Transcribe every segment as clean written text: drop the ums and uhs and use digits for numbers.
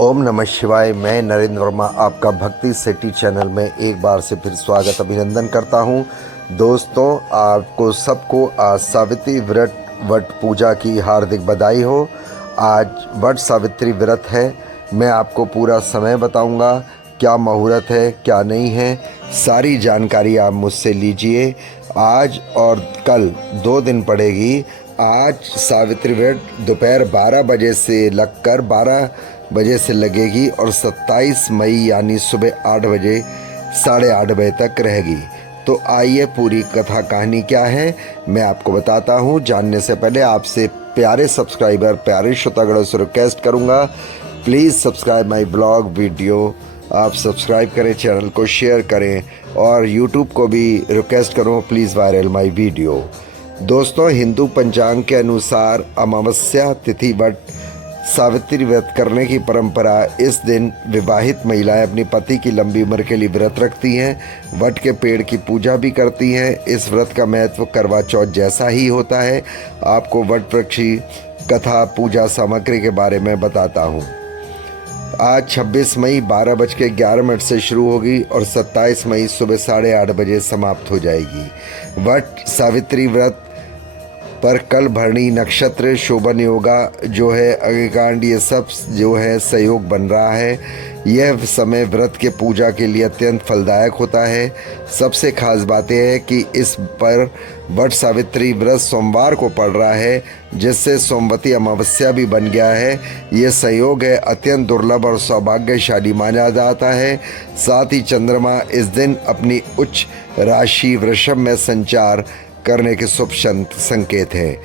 ओम नमः शिवाय। मैं नरेंद्र वर्मा आपका भक्ति सिटी चैनल में एक बार से फिर स्वागत अभिनंदन करता हूं। दोस्तों, आपको सबको आज सावित्री वट पूजा की हार्दिक बधाई हो। आज वट सावित्री व्रत है। मैं आपको पूरा समय बताऊंगा, क्या मुहूर्त है क्या नहीं है, सारी जानकारी आप मुझसे लीजिए। आज और कल 2 दिन पड़ेगी। आज सावित्री व्रत दोपहर 12 बजे से लगकर 12 बजे से लगेगी और 27 मई यानी सुबह 8 बजे 8:30 बजे तक रहेगी। तो आइए पूरी कथा कहानी क्या है मैं आपको बताता हूँ। जानने से पहले आपसे प्यारे सब्सक्राइबर, प्यारे श्रोतागणों से रिक्वेस्ट करूँगा, please subscribe my blog video. आप सब्सक्राइब करें, चैनल को शेयर करें और यूट्यूब को भी रिक्वेस्ट करूँ प्लीज़ वायरल माई वीडियो। दोस्तों, हिंदू पंचांग के अनुसार अमावस्या तिथि वट सावित्री व्रत करने की परंपरा। इस दिन विवाहित महिलाएं अपनी पति की लंबी उम्र के लिए व्रत रखती हैं। वट के पेड़ की पूजा भी करती हैं। इस व्रत का महत्व करवा चौथ जैसा ही होता है। आपको वट वृक्ष की कथा पूजा सामग्री के बारे में बताता हूँ। आज 26 मई 12:11 से शुरू होगी और 27 मई सुबह 8:30 बजे समाप्त हो जाएगी। वट सावित्री व्रत पर कल भरणी नक्षत्र, शोभन योगा जो है, अग्निकांड, ये सब जो है सहयोग बन रहा है। यह समय व्रत के पूजा के लिए अत्यंत फलदायक होता है। सबसे खास बात यह है कि इस पर वट सावित्री व्रत सोमवार को पड़ रहा है, जिससे सोमवती अमावस्या भी बन गया है। यह संयोग है अत्यंत दुर्लभ और सौभाग्यशाली माना जाता है। साथ ही चंद्रमा इस दिन अपनी उच्च राशि वृषभ में संचार करने के शुभ संकेत हैं।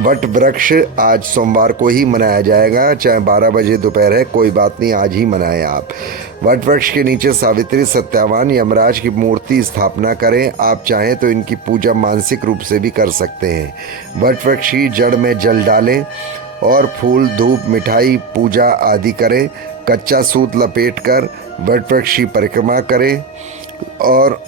वट वृक्ष आज सोमवार को ही मनाया जाएगा, चाहे 12 बजे दोपहर है, कोई बात नहीं, आज ही मनाएं आप। वट वृक्ष के नीचे सावित्री, सत्यवान, यमराज की मूर्ति स्थापना करें। आप चाहें तो इनकी पूजा मानसिक रूप से भी कर सकते हैं। वट वृक्ष की जड़ में जल डालें और फूल, धूप, मिठाई, पूजा आदि करें। कच्चा सूत लपेट कर वट वृक्ष की परिक्रमा करें और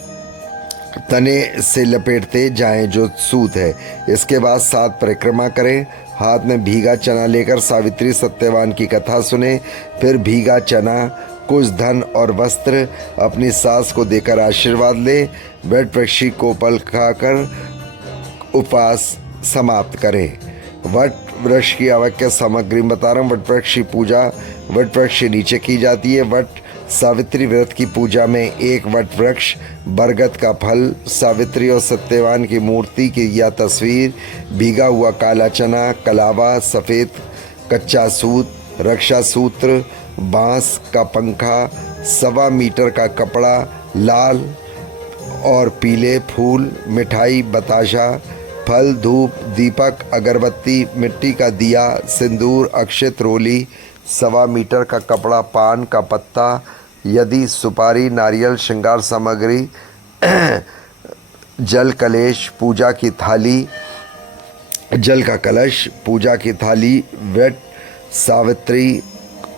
तने से लपेटते जाएं जो सूत है। इसके बाद 7 परिक्रमा करें। हाथ में भीगा चना लेकर सावित्री सत्यवान की कथा सुने। फिर भीगा चना, कुछ धन और वस्त्र अपनी सास को देकर आशीर्वाद ले। वट वृक्ष को पल खाकर उपवास समाप्त करें। वट वृक्ष की आवश्यक सामग्री बता रहा हूँ। वट वृक्ष की पूजा वट वृक्ष के नीचे की जाती है। वट सावित्री व्रत की पूजा में एक वट वृक्ष, बरगद का फल, सावित्री और सत्यवान की मूर्ति की या तस्वीर, भीगा हुआ काला चना, कलावा, सफ़ेद कच्चा सूत, रक्षा सूत्र, बांस का पंखा, 1.25 मीटर का कपड़ा, लाल और पीले फूल, मिठाई, बताशा, फल, धूप, दीपक, अगरबत्ती, मिट्टी का दिया, सिंदूर, अक्षत, रोली, 1.25 मीटर का कपड़ा, पान का पत्ता, यदि सुपारी, नारियल, श्रृंगार सामग्री, जल कलेश, पूजा की थाली, जल का कलश, पूजा की थाली, वट सावित्री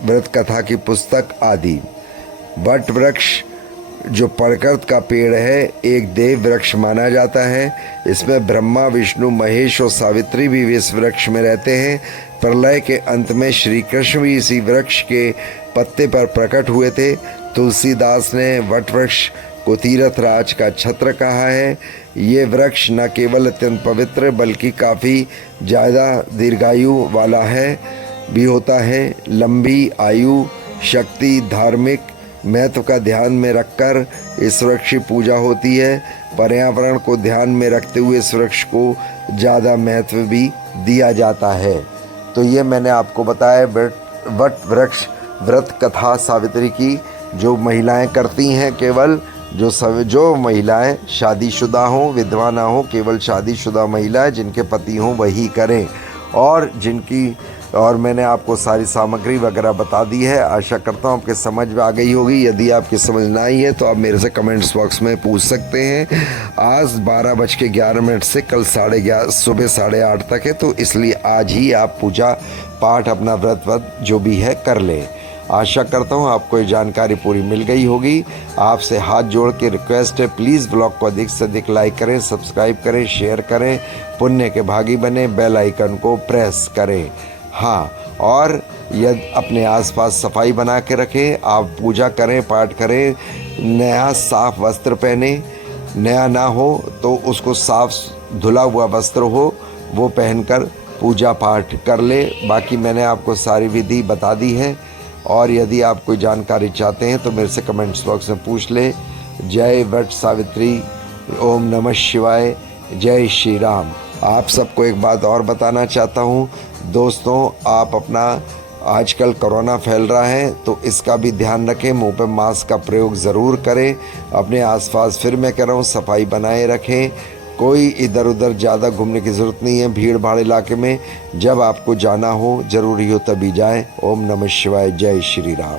व्रत कथा की पुस्तक आदि। वट वृक्ष जो परकर्त का पेड़ है, एक देव वृक्ष माना जाता है। इसमें ब्रह्मा, विष्णु, महेश और सावित्री भी इस वृक्ष में रहते हैं। प्रलय के अंत में श्री कृष्ण भी इसी वृक्ष के पत्ते पर प्रकट हुए थे। तुलसीदास ने वट वृक्ष को तीर्थ राज का छत्र कहा है। ये वृक्ष न केवल अत्यंत पवित्र बल्कि काफ़ी ज़्यादा दीर्घायु वाला है भी होता है। लंबी आयु, शक्ति, धार्मिक महत्व का ध्यान में रखकर इस वृक्ष की पूजा होती है। पर्यावरण को ध्यान में रखते हुए इस वृक्ष को ज़्यादा महत्व भी दिया जाता है। तो ये मैंने आपको बताया वट वृक्ष व्रत कथा सावित्री की, जो महिलाएं करती हैं। केवल जो महिलाएं शादीशुदा हों, विधवा ना हो, केवल शादीशुदा महिलाएं जिनके पति हों वही करें। और मैंने आपको सारी सामग्री वगैरह बता दी है। आशा करता हूँ आपके समझ में आ गई होगी। यदि आपकी समझ ना आई है तो आप मेरे से कमेंट्स बॉक्स में पूछ सकते हैं। आज 12:11 से कल सुबह 8:30 तक है, तो इसलिए आज ही आप पूजा पाठ अपना व्रत जो भी है कर लें। आशा करता हूँ आपको ये जानकारी पूरी मिल गई होगी। आपसे हाथ जोड़ के रिक्वेस्ट है, प्लीज़ ब्लॉग को अधिक से अधिक लाइक करें, सब्सक्राइब करें, शेयर करें, पुण्य के भागी बने, बेल आइकन को प्रेस करें। हाँ, और यदि अपने आसपास सफाई बना के रखें। आप पूजा करें, पाठ करें, नया साफ वस्त्र पहने, नया ना हो तो उसको साफ धुला हुआ वस्त्र हो वो पहनकर पूजा पाठ कर ले। बाकी मैंने आपको सारी विधि बता दी है, और यदि आप कोई जानकारी चाहते हैं तो मेरे से कमेंट्स बॉक्स में पूछ ले। जय वट सावित्री, ओम नमः शिवाय, जय श्री राम। आप सबको एक बात और बताना चाहता हूँ दोस्तों, आप अपना आजकल कोरोना फैल रहा है तो इसका भी ध्यान रखें। मुंह पे मास्क का प्रयोग ज़रूर करें। अपने आसपास फिर मैं कह रहा हूँ सफाई बनाए रखें। कोई इधर उधर ज़्यादा घूमने की ज़रूरत नहीं है भीड़ भाड़ इलाके में। जब आपको जाना हो, ज़रूरी हो तभी जाएं। ओम नमः शिवाय, जय श्री राम।